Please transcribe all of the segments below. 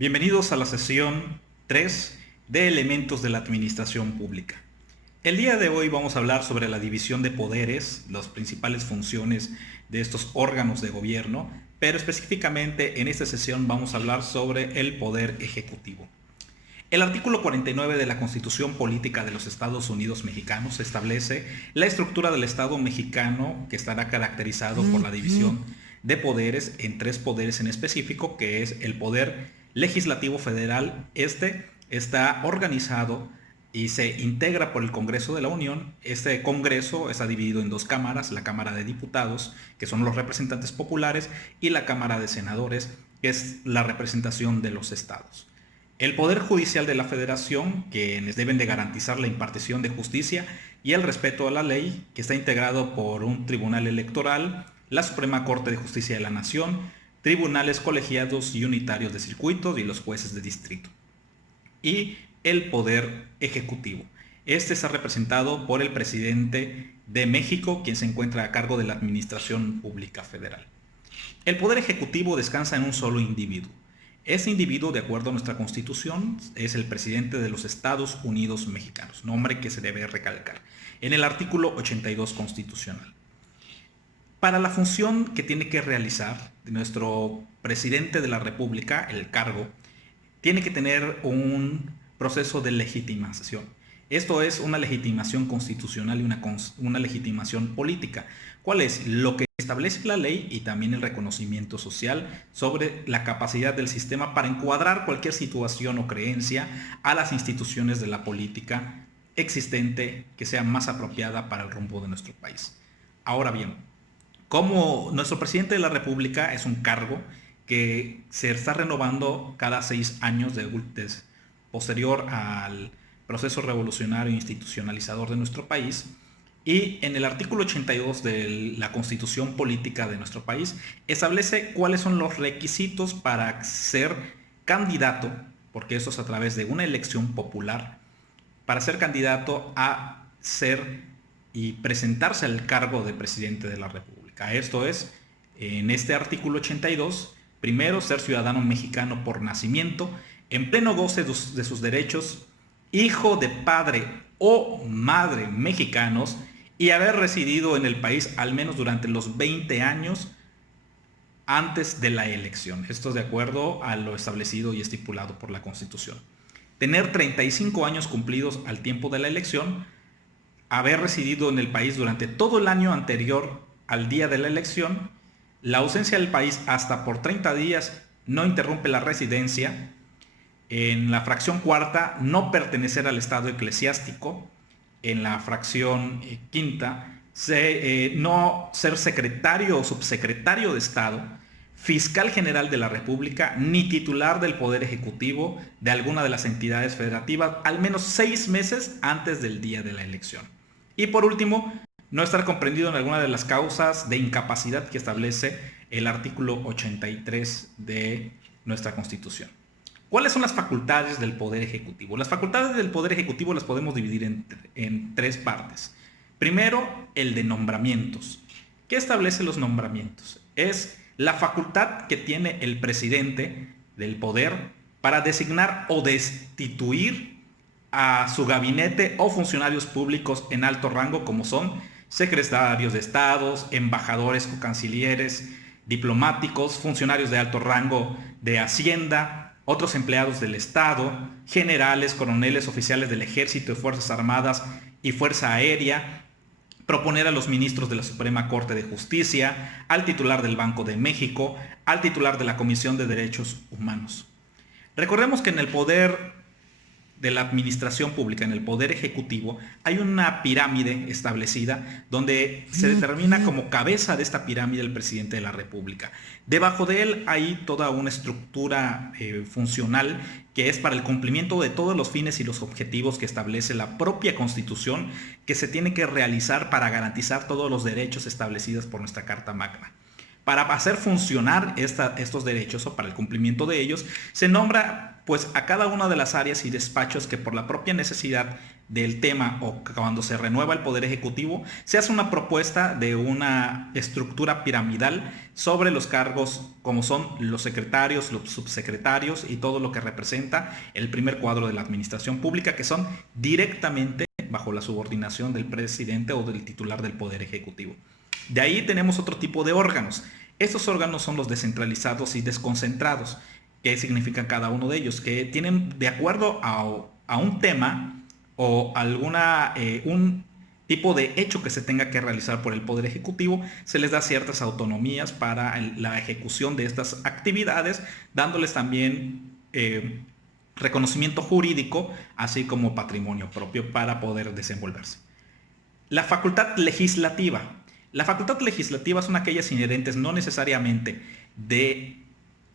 Bienvenidos a la sesión 3 de Elementos de la Administración Pública. El día de hoy vamos a hablar sobre la división de poderes, las principales funciones de estos órganos de gobierno, pero específicamente en esta sesión vamos a hablar sobre el poder ejecutivo. El artículo 49 de la Constitución Política de los Estados Unidos Mexicanos establece la estructura del Estado mexicano, que estará caracterizado por la división de poderes en tres poderes en específico, que es el poder legislativo federal. Este está organizado y se integra por el Congreso de la Unión. Este Congreso está dividido en dos cámaras: la Cámara de Diputados, que son los representantes populares, y la Cámara de Senadores, que es la representación de los estados. El Poder Judicial de la Federación, quienes deben de garantizar la impartición de justicia y el respeto a la ley, que está integrado por un tribunal electoral, la Suprema Corte de Justicia de la Nación, tribunales colegiados y unitarios de circuitos y los jueces de distrito. Y el Poder Ejecutivo. Este está representado por el presidente de México, quien se encuentra a cargo de la Administración Pública Federal. El Poder Ejecutivo descansa en un solo individuo. Ese individuo, de acuerdo a nuestra Constitución, es el presidente de los Estados Unidos Mexicanos, nombre que se debe recalcar en el artículo 82 constitucional. Para la función que tiene que realizar nuestro presidente de la República, el cargo, tiene que tener un proceso de legitimación. Esto es una legitimación constitucional y una legitimación política. ¿Cuál es? Lo que establece la ley y también el reconocimiento social sobre la capacidad del sistema para encuadrar cualquier situación o creencia a las instituciones de la política existente que sea más apropiada para el rumbo de nuestro país. Ahora bien, como nuestro presidente de la República es un cargo que se está renovando cada 6 años posterior al proceso revolucionario e institucionalizador de nuestro país, y en el artículo 82 de la Constitución Política de nuestro país establece cuáles son los requisitos para ser candidato, porque eso es a través de una elección popular, para ser candidato a ser y presentarse al cargo de presidente de la República. Esto es, en este artículo 82, primero, ser ciudadano mexicano por nacimiento, en pleno goce de sus derechos, hijo de padre o madre mexicanos, y haber residido en el país al menos durante los 20 años antes de la elección. Esto es de acuerdo a lo establecido y estipulado por la Constitución. Tener 35 años cumplidos al tiempo de la elección, haber residido en el país durante todo el año anterior al día de la elección, la ausencia del país hasta por 30 días no interrumpe la residencia. En la fracción cuarta, no pertenecer al estado eclesiástico. En la fracción quinta, no ser secretario o subsecretario de Estado, fiscal general de la República, ni titular del Poder Ejecutivo de alguna de las entidades federativas, al menos 6 meses antes del día de la elección. Y por último, no estar comprendido en alguna de las causas de incapacidad que establece el artículo 83 de nuestra Constitución. ¿Cuáles son las facultades del Poder Ejecutivo? Las facultades del Poder Ejecutivo las podemos dividir en 3 partes. Primero, el de nombramientos. ¿Qué establece los nombramientos? Es la facultad que tiene el presidente del poder para designar o destituir a su gabinete o funcionarios públicos en alto rango, como son secretarios de estados, embajadores o cancilleres, diplomáticos, funcionarios de alto rango de Hacienda, otros empleados del Estado, generales, coroneles, oficiales del Ejército, de Fuerzas Armadas y Fuerza Aérea, proponer a los ministros de la Suprema Corte de Justicia, al titular del Banco de México, al titular de la Comisión de Derechos Humanos. Recordemos que en el poder de la administración pública, en el Poder Ejecutivo, hay una pirámide establecida donde se determina como cabeza de esta pirámide el presidente de la República. Debajo de él hay toda una estructura funcional que es para el cumplimiento de todos los fines y los objetivos que establece la propia Constitución, que se tiene que realizar para garantizar todos los derechos establecidos por nuestra Carta Magna. Para hacer funcionar estos derechos o para el cumplimiento de ellos, se nombra pues a cada una de las áreas y despachos que por la propia necesidad del tema o cuando se renueva el Poder Ejecutivo, se hace una propuesta de una estructura piramidal sobre los cargos como son los secretarios, los subsecretarios y todo lo que representa el primer cuadro de la administración pública, que son directamente bajo la subordinación del presidente o del titular del Poder Ejecutivo. De ahí tenemos otro tipo de órganos. Estos órganos son los descentralizados y desconcentrados. ¿Qué significan cada uno de ellos? Que tienen, de acuerdo a un tema o un tipo de hecho que se tenga que realizar por el Poder Ejecutivo, se les da ciertas autonomías para la ejecución de estas actividades, dándoles también reconocimiento jurídico, así como patrimonio propio para poder desenvolverse. La facultad legislativa. La facultad legislativa son aquellas inherentes no necesariamente de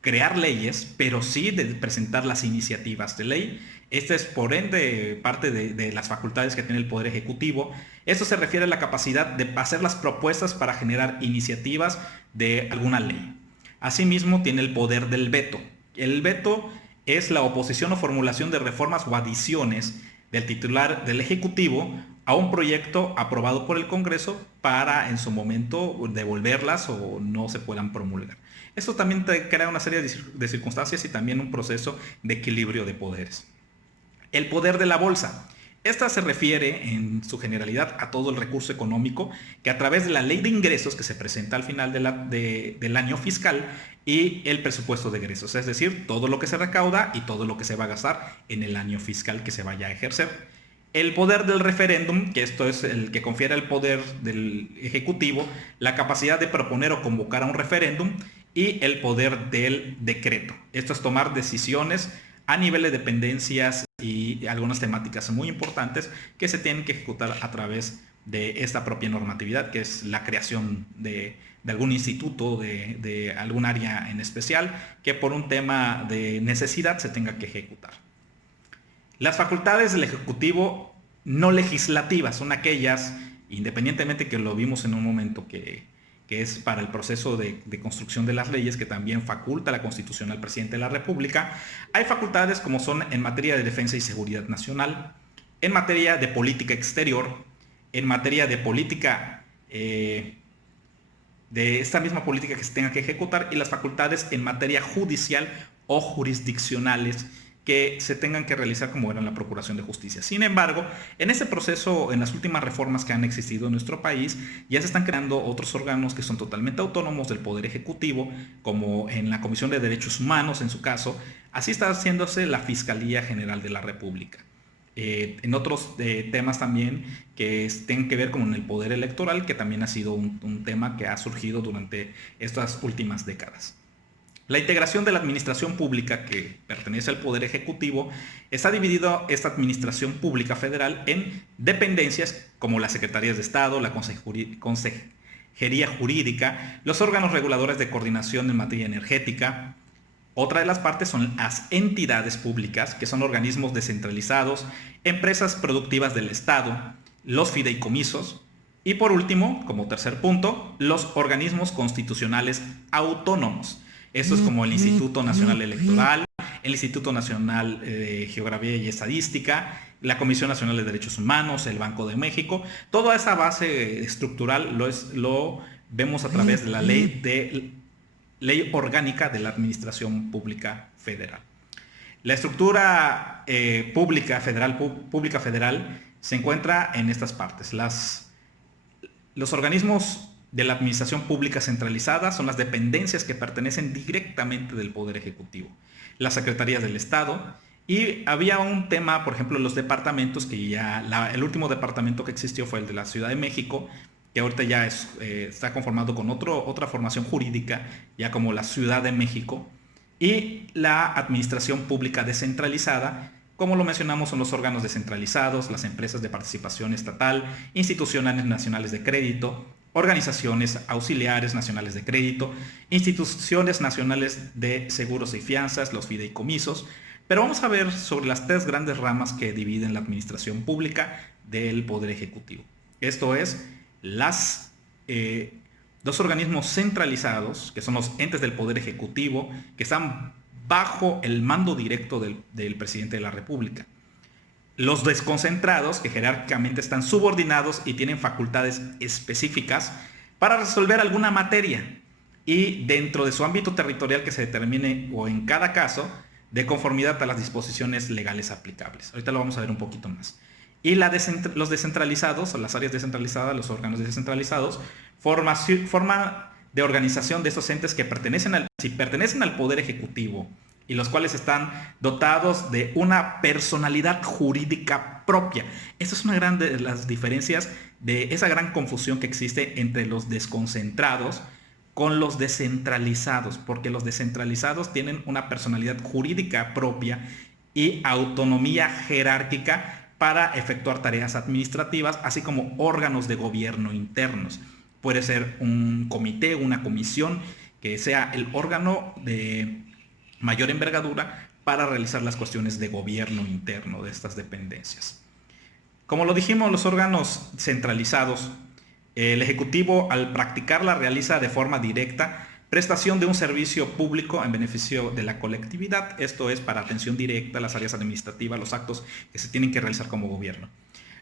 crear leyes, pero sí de presentar las iniciativas de ley. Esta es por ende parte de las facultades que tiene el Poder Ejecutivo. Esto se refiere a la capacidad de hacer las propuestas para generar iniciativas de alguna ley. Asimismo, tiene el poder del veto. El veto es la oposición o formulación de reformas o adiciones del titular del Ejecutivo a un proyecto aprobado por el Congreso para en su momento devolverlas o no se puedan promulgar. Esto también crea una serie de circunstancias y también un proceso de equilibrio de poderes. El poder de la bolsa. Esta se refiere en su generalidad a todo el recurso económico que a través de la ley de ingresos que se presenta al final del año fiscal y el presupuesto de egresos, es decir, todo lo que se recauda y todo lo que se va a gastar en el año fiscal que se vaya a ejercer. El poder del referéndum, que esto es el que confiere al poder del Ejecutivo la capacidad de proponer o convocar a un referéndum, y el poder del decreto. Esto es tomar decisiones a nivel de dependencias y algunas temáticas muy importantes que se tienen que ejecutar a través de esta propia normatividad, que es la creación de algún instituto, de algún área en especial, que por un tema de necesidad se tenga que ejecutar. Las facultades del Ejecutivo no legislativas son aquellas, independientemente que lo vimos en un momento que es para el proceso de construcción de las leyes, que también faculta la Constitución al presidente de la República. Hay facultades como son en materia de defensa y seguridad nacional, en materia de política exterior, en materia de política, de esta misma política que se tenga que ejecutar, y las facultades en materia judicial o jurisdiccionales que se tengan que realizar como era la Procuración de Justicia. Sin embargo, en ese proceso, en las últimas reformas que han existido en nuestro país, ya se están creando otros órganos que son totalmente autónomos del Poder Ejecutivo, como en la Comisión de Derechos Humanos, en su caso. Así está haciéndose la Fiscalía General de la República. En otros temas también que tienen que ver con el poder electoral, que también ha sido un tema que ha surgido durante estas últimas décadas. La integración de la administración pública que pertenece al Poder Ejecutivo está dividida esta administración pública federal en dependencias como las Secretarías de Estado, la Consejería Jurídica, los órganos reguladores de coordinación en materia energética. Otra de las partes son las entidades públicas, que son organismos descentralizados, empresas productivas del Estado, los fideicomisos y por último, como tercer punto, los organismos constitucionales autónomos. Esto es como el Instituto Nacional Electoral, el Instituto Nacional de Geografía y Estadística, la Comisión Nacional de Derechos Humanos, el Banco de México. Toda esa base estructural lo vemos a través de la ley orgánica de la Administración Pública Federal. La estructura pública federal se encuentra en estas partes. Los organismos de la administración pública centralizada son las dependencias que pertenecen directamente del Poder Ejecutivo, las secretarías del Estado, y había un tema, por ejemplo, los departamentos, que el último departamento que existió fue el de la Ciudad de México, que ahorita ya está conformado con otra formación jurídica, ya como la Ciudad de México, y la administración pública descentralizada. Como lo mencionamos, son los órganos descentralizados, las empresas de participación estatal, instituciones nacionales de crédito, organizaciones auxiliares nacionales de crédito, instituciones nacionales de seguros y fianzas, los fideicomisos. Pero vamos a ver sobre las tres grandes ramas que dividen la administración pública del Poder Ejecutivo. Esto es las dos organismos centralizados, que son los entes del Poder Ejecutivo, que están bajo el mando directo del presidente de la República. Los desconcentrados, que jerárquicamente están subordinados y tienen facultades específicas para resolver alguna materia y dentro de su ámbito territorial que se determine o en cada caso de conformidad a las disposiciones legales aplicables. Ahorita lo vamos a ver un poquito más. Y los descentralizados, o las áreas descentralizadas, los órganos descentralizados, forma de organización de estos entes que pertenecen al Poder Ejecutivo y los cuales están dotados de una personalidad jurídica propia. Esta es una de las diferencias de esa gran confusión que existe entre los desconcentrados con los descentralizados, porque los descentralizados tienen una personalidad jurídica propia y autonomía jerárquica para efectuar tareas administrativas, así como órganos de gobierno internos. Puede ser un comité, una comisión, que sea el órgano de mayor envergadura para realizar las cuestiones de gobierno interno de estas dependencias. Como lo dijimos, los órganos centralizados, el Ejecutivo al practicarla realiza de forma directa prestación de un servicio público en beneficio de la colectividad. Esto es para atención directa a las áreas administrativas, los actos que se tienen que realizar como gobierno.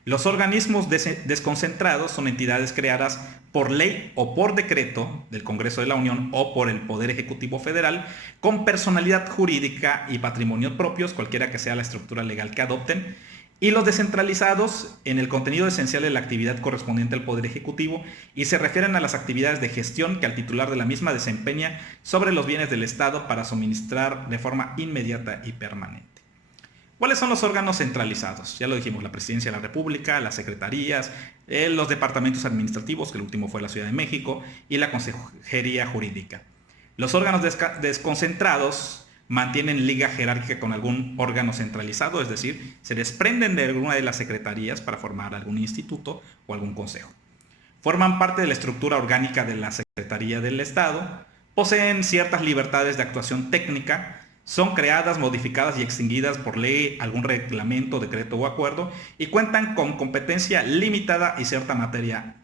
Los organismos desconcentrados son entidades creadas por ley o por decreto del Congreso de la Unión o por el Poder Ejecutivo Federal con personalidad jurídica y patrimonio propios, cualquiera que sea la estructura legal que adopten. Y los descentralizados en el contenido esencial de la actividad correspondiente al Poder Ejecutivo y se refieren a las actividades de gestión que al titular de la misma desempeña sobre los bienes del Estado para suministrar de forma inmediata y permanente. ¿Cuáles son los órganos centralizados? Ya lo dijimos, la Presidencia de la República, las secretarías, los departamentos administrativos, que el último fue la Ciudad de México, y la Consejería Jurídica. Los órganos desconcentrados mantienen liga jerárquica con algún órgano centralizado, es decir, se desprenden de alguna de las secretarías para formar algún instituto o algún consejo. Forman parte de la estructura orgánica de la Secretaría del Estado, poseen ciertas libertades de actuación técnica, son creadas, modificadas y extinguidas por ley, algún reglamento, decreto o acuerdo y cuentan con competencia limitada y cierta materia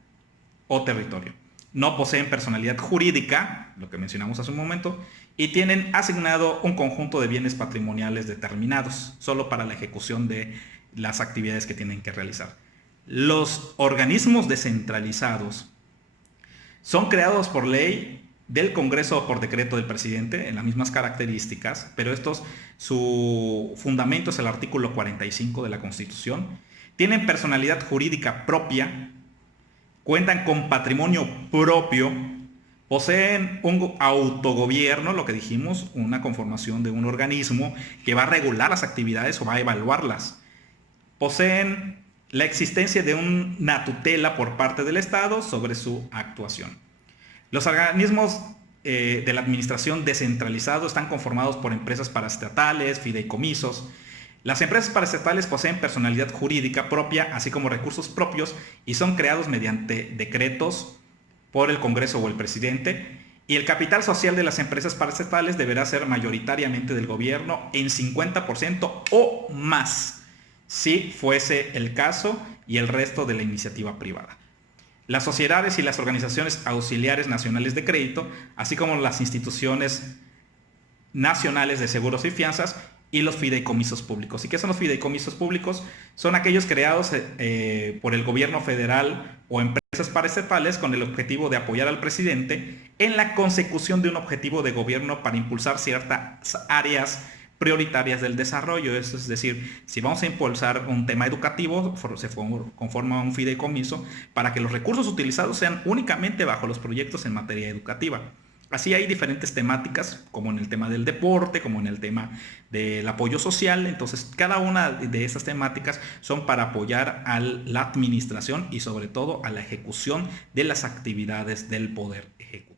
o territorio. No poseen personalidad jurídica, lo que mencionamos hace un momento, y tienen asignado un conjunto de bienes patrimoniales determinados, solo para la ejecución de las actividades que tienen que realizar. Los organismos descentralizados son creados por ley del Congreso o por decreto del presidente en las mismas características, pero su fundamento es el artículo 45 de la Constitución. Tienen personalidad jurídica propia, cuentan con patrimonio propio, poseen un autogobierno, lo que dijimos, una conformación de un organismo que va a regular las actividades o va a evaluarlas. Poseen la existencia de una tutela por parte del Estado sobre su actuación. Los organismos de la administración descentralizado están conformados por empresas paraestatales, fideicomisos. Las empresas paraestatales poseen personalidad jurídica propia, así como recursos propios, y son creados mediante decretos por el Congreso o el presidente. Y el capital social de las empresas paraestatales deberá ser mayoritariamente del gobierno en 50% o más, si fuese el caso, y el resto de la iniciativa privada. Las sociedades y las organizaciones auxiliares nacionales de crédito, así como las instituciones nacionales de seguros y fianzas y los fideicomisos públicos. ¿Y qué son los fideicomisos públicos? Son aquellos creados por el gobierno federal o empresas paraestatales con el objetivo de apoyar al presidente en la consecución de un objetivo de gobierno para impulsar ciertas áreas prioritarias del desarrollo. Es decir, si vamos a impulsar un tema educativo, se conforma un fideicomiso para que los recursos utilizados sean únicamente bajo los proyectos en materia educativa. Así hay diferentes temáticas, como en el tema del deporte, como en el tema del apoyo social. Entonces, cada una de esas temáticas son para apoyar a la administración y sobre todo a la ejecución de las actividades del Poder Ejecutivo.